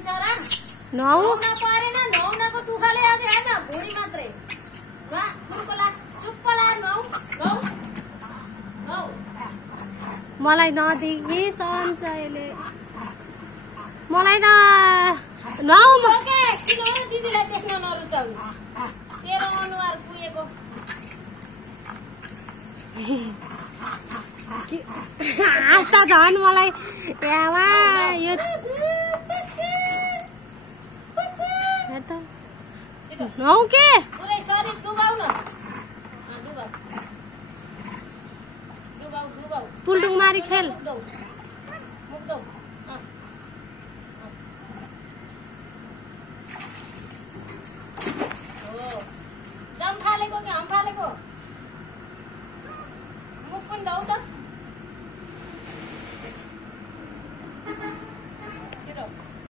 नौ मलाई नदेखि सन्चैले मलाई त नौ दिदीलाई देख्न नरुचाउ तेरो अनुहार कुएको हाँस झन् मलाई यो नौ के पुरै शरीर डुबाउ न डुबाउ पुलडुङ मारी खेल मुक्दौ